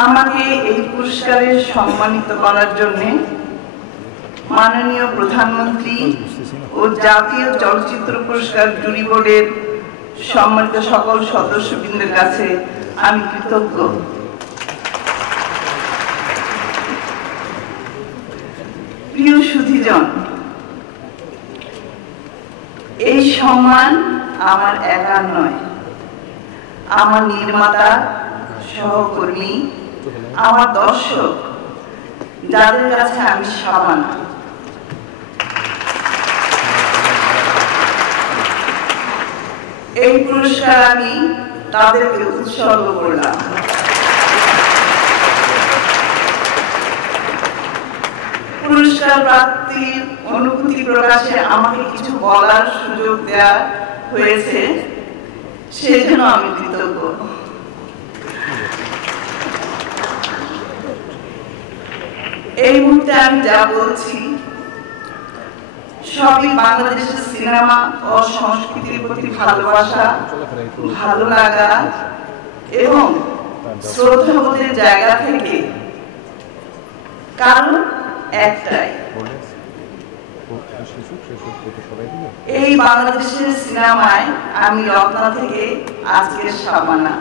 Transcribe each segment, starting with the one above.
আমাকে এই পুরস্কারে সম্মানিত করার জন্যে মাননীয় প্রধানমন্ত্রী ও জাতীয় চলচ্চিত্র পুরস্কার জুরি বোর্ডের সম্মানিত সকল সদস্যবৃন্দের কাছে আমি কৃতজ্ঞ। প্রিয় সুধীজন, এই সম্মান আমার একার নয়। আমার নির্মাতা, সহকর্মী আমার দর্শক, যাদের কাছে আমি সাবানা। এই পুরস্কার আমি তাদেরকে উৎসর্গ করলাম। পুরস্কার প্রাপ্তির অনুভূতি প্রকাশে আমাকে কিছু বলার সুযোগ দেওয়া হয়েছে সেই আমি কৃতজ্ঞ। এই মুহূর্তে আমি যা বলছি, সবই বাংলাদেশের সিনেমা ও সংস্কৃতির প্রতি ভালোবাসা, ভালো লাগা এবং শ্রদ্ধাবোধের জায়গা থেকে কারণ একটাই। এই বাংলাদেশের সিনেমায় আমি রত্না থেকে আজকের সাবানা।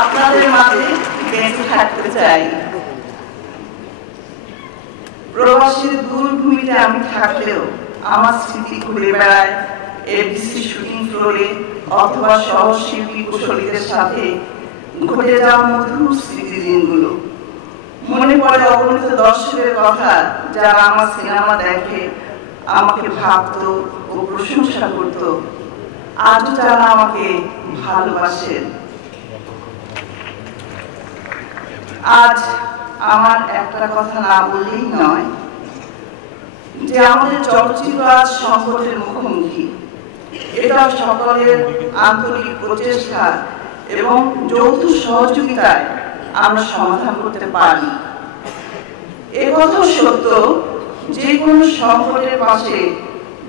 আপনাদের মাঝে বেঁচে থাকতে চাই। প্রবাসীর দূরভূমিতে আমি থাকলেও আমার স্মৃতি ঘুরে বেড়ায় এবিসি শুটিং ফ্লোরে অথবা সহশিল্পী কুশলীদের সাথে ঘটে যাওয়া মধুর স্মৃতি দিনগুলো। মনে পড়ে অগণিত দর্শকের কথা যারা আমার সিনেমা দেখে আমাকে ভাবত ও প্রশংসা করত। আজও যারা আমাকে ভালোবাসেন। আজ আমার একটা কথা না বললেই নয় যে আমাদের চলচ্চিত্র আজ সংকটের মুখোমুখি। এটা সকলের আন্তরিক প্রচেষ্টা এবং যৌথ সহযোগিতায় আমরা সমাধান করতে পারি। একথাও সত্য যে কোনো সংকটের পাশে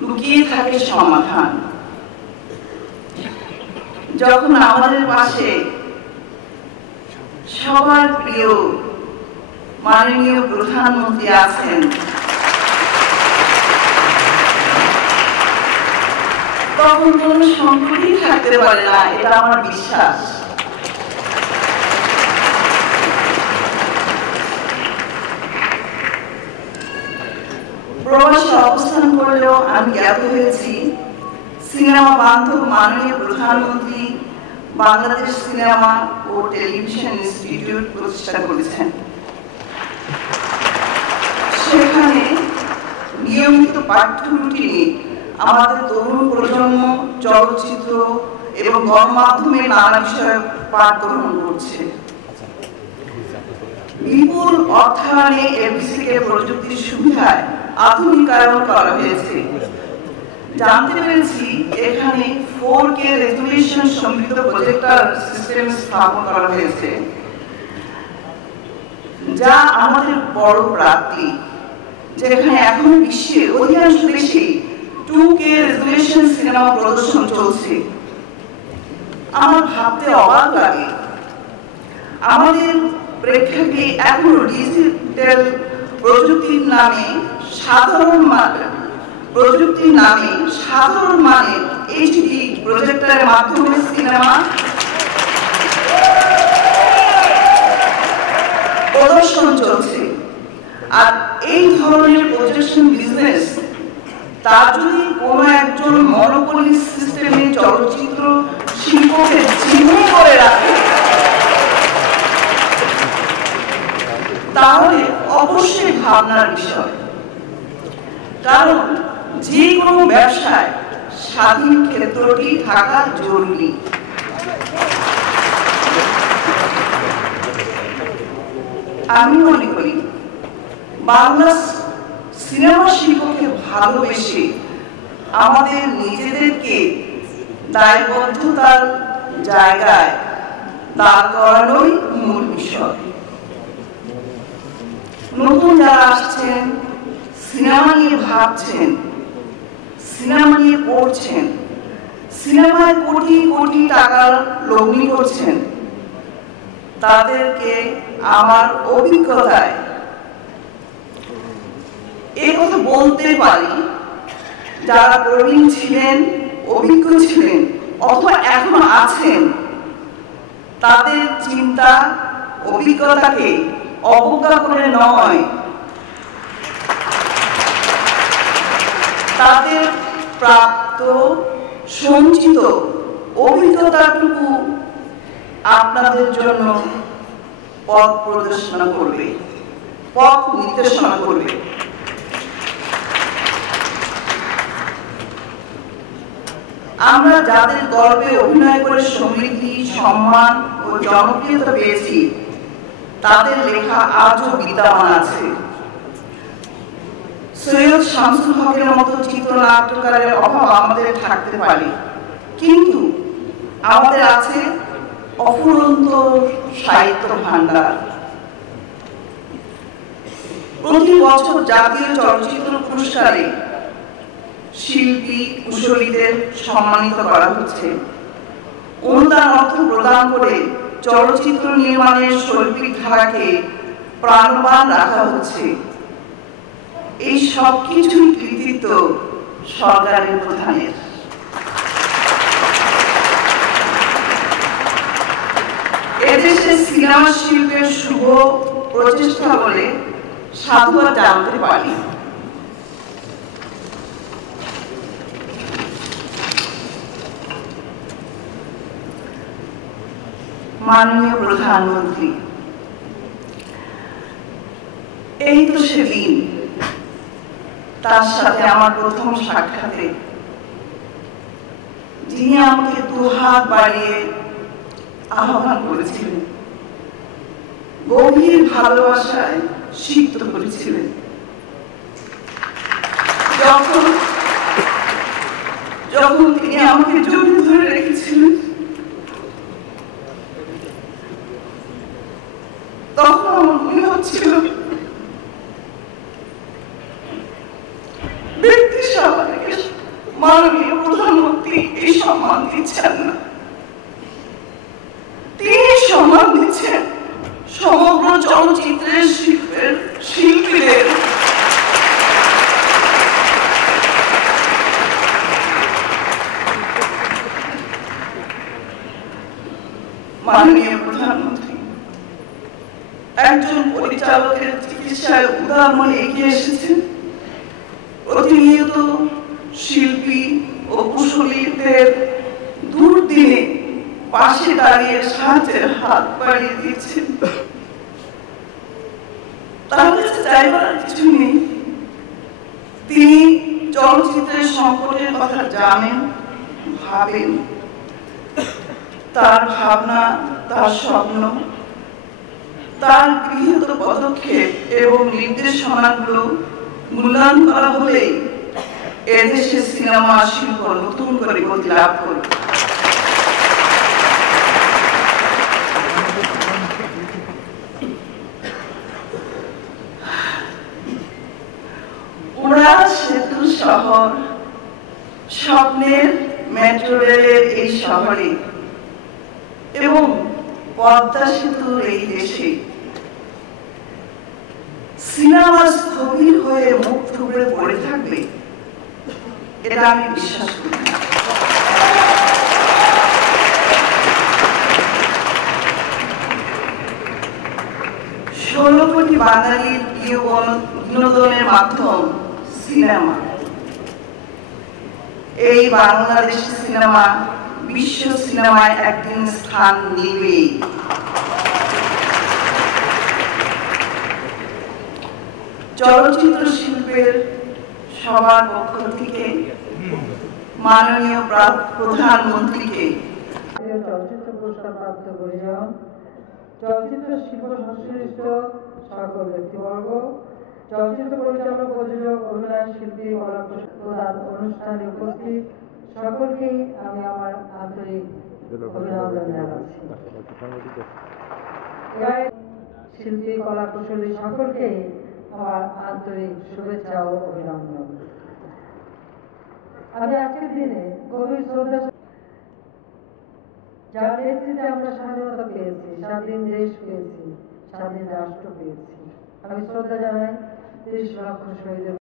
লুকিয়ে থাকে সমাধান। যখন আমাদের পাশে সবার প্রিয় মাননীয় প্রধানমন্ত্রী আছেন। তখন সংকটই থাকতে পারে না, এটা আমার বিশ্বাস। প্রবাসে অবস্থান করলেও আমি জ্ঞাত হয়েছি, সিনেমা বান্ধব মাননীয় প্রধানমন্ত্রী বাংলাদেশ সিনেমা ও টেলিভিশন ইনস্টিটিউট প্রতিষ্ঠা করেছেন। নিয়মিত পাঠ্য রুটিনে আমাদের তরুণ প্রজন্ম, চলচ্চিত্র এবং গণমাধ্যমে নানা বিষয়ে পাঠ গ্রহণ করছে। বিপুল অর্থায়নে এবিসিকে প্রযুক্তির সুবিধায় আধুনিকায়ন করা হয়েছে। জানতে পেরেছি এখানে ফোর কে রেজুলেশন সমৃদ্ধ প্রজেক্টর সিস্টেম স্থাপন করা হয়েছে, যা আমাদের বড় প্রাপ্তি। যেখানে এখন বিশ্বের অধিকাংশ দেশে টু কে রেজুলেশন সিনেমা প্রদর্শন চলছে। আমার ভাবতে অবাক লাগে। আমাদের প্রেক্ষাগৃহে এখনও ডিজিটাল প্রযুক্তির নামে সাধারণ প্রযুক্তির নামে সাধারণ মানের এইচডি প্রজেক্টরের মাধ্যমে সিনেমা প্রদর্শন চলছে। আর এই ধরনের প্রজেকশন বিজনেস তা যদি কোনো একজন মনোপলি সিস্টেমে চলচ্চিত্র শিল্পকে জিম্মি করে রাখে, তাহলে অবশ্যই ভাবনার বিষয়। কারণ যে কোনো ব্যবসায় স্বাধীন ক্ষেত্রটি থাকা জরুরি। আমি মনে করি বাংলা সিনেমা শিল্পকে ভালোবেসে আমাদের নিজেদেরকে দায়বদ্ধতার জায়গায় দাঁড় করানোই মূল বিষয়। নতুন যারা আসছেন, সিনেমা নিয়ে ভাবছেন, সিনেমা নিয়ে পড়ছেন, সিনেমায় কোটি কোটি টাকার লগ্নি করছেন, তাদেরকে আমার অভিজ্ঞতায় এই কথা বলতে পারি। যারা প্রবীণ ছিলেন, অভিজ্ঞ ছিলেন, অথবা এখনও আছেন, তাদের চিন্তা, অভিজ্ঞতাকে অবজ্ঞা করে নয়। তাদের প্রাপ্ত, সঞ্চিত অভিজ্ঞতাটুকু আপনাদের জন্য পথ প্রদর্শনা করবে, পথ নির্দেশনা করবে। আমরা যাদের গর্বে অভিনয় করে সমৃদ্ধি, সম্মান ও জনপ্রিয়তা পেয়েছি, তাদের লেখা আজও বিদ্যমান আছে। সৈয়দ শামসুল হকের মতো চিত্রনাট্যকারের অভাব আমাদের থাকতে পারে। কিন্তু আমাদের আছে অফুরন্ত সাহিত্য ভান্ডার প্রতি বছর জাতীয় চলচ্চিত্র পুরস্কারে শিল্পী, কুশলীদের সম্মানিত করা হচ্ছে। অনুদান অর্থ প্রদান করে চলচ্চিত্র নির্মাণের শৈল্পিক ধারাকে প্রাণবান রাখা হচ্ছে। এই সব কিছুই কৃতিত্ব সরকারের প্রধানের। এদেশে সিনেমা শিল্পের শুভ প্রচেষ্টা বলে সাধুবাদ জানতে পারি। মাননীয় প্রধানমন্ত্রী। এই তো সেদিন। তার সাথে আমার প্রথম সাক্ষাতে। যিনি আমাকে দুহাত বাড়িয়ে আহ্বান করেছিলেন। গভীর ভালোবাসায় সিক্ত করেছিলেন। যখন যখন তিনি আমাকে জড়িয়ে ধরে রেখেছিলেন তখন আমার মনে হচ্ছিল ব্যক্তি সবাইকে মাননীয় প্রধানমন্ত্রী এই সম্মান দিচ্ছেন না। তিনি সম্মান দিচ্ছেন সমগ্র চলচ্চিত্রের শিল্পের শিল্পীদের। মাননীয় প্রধানমন্ত্রী, একজন পরিচালকের চিকিৎসায় উদাহরণ এগিয়ে এসেছেন। প্রতিনিয়ত কুশলীদের দুর্দিনে পাশে দাঁড়িয়ে সাহায্যের হাত বাড়িয়ে দিচ্ছেন তার কাছে চাইবার কিছু নেই। তিনি চলচ্চিত্রের সংকটের কথা জানেন, ভাবেন। তার ভাবনা, তার স্বপ্ন, তার গৃহীত পদক্ষেপ এবং নির্দেশনাগুলো মূল্যায়ন করা হলে এদেশে সিনেমা শিল্প নতুন করে গতি লাভ করবে। সেতু শহর, স্বপ্নের মেট্রো রেলের এই শহরে এবং পদ্মা সেতুর এই দেশে। সিনেমা স্থবির হয়ে মুখ থুবড়ে পড়ে থাকবে। এটা আমি বিশ্বাস করি ষোলো কোটি বাঙালির বিনোদনের মাধ্যম সিনেমা। এই বাংলাদেশ সিনেমা বিশ্ব সিনেমায় একদিন স্থান নিবেই। চলচ্চিত্র শিল্পের সবার পক্ষ থেকে মাননীয় প্রধানমন্ত্রীকে চলচ্চিত্র পুরস্কার প্রাপ্ত পরিজন চলচ্চিত্র শিল্প সংশ্লিষ্ট সকল ব্যক্তিবর্গ চলচ্চিত্র পরিচালক প্রযোজক অভিনয় শিল্পী কলা প্রধান অনুষ্ঠানে উপস্থিত সকলকেই আমি আমার আন্তরিক অভিনন্দন জানাচ্ছি। শিল্পী কলা কুশলী সকলকেই আমার আন্তরিক শুভেচ্ছা ও অভিনন্দন। আমি আজকের দিনে গভীর শ্রদ্ধা যার নেতৃত্বে আমরা স্বাধীনতা পেয়েছি, স্বাধীন দেশ পেয়েছি, স্বাধীন রাষ্ট্র পেয়েছি। আমি শ্রদ্ধা জানাই দেশ লক্ষ শহীদের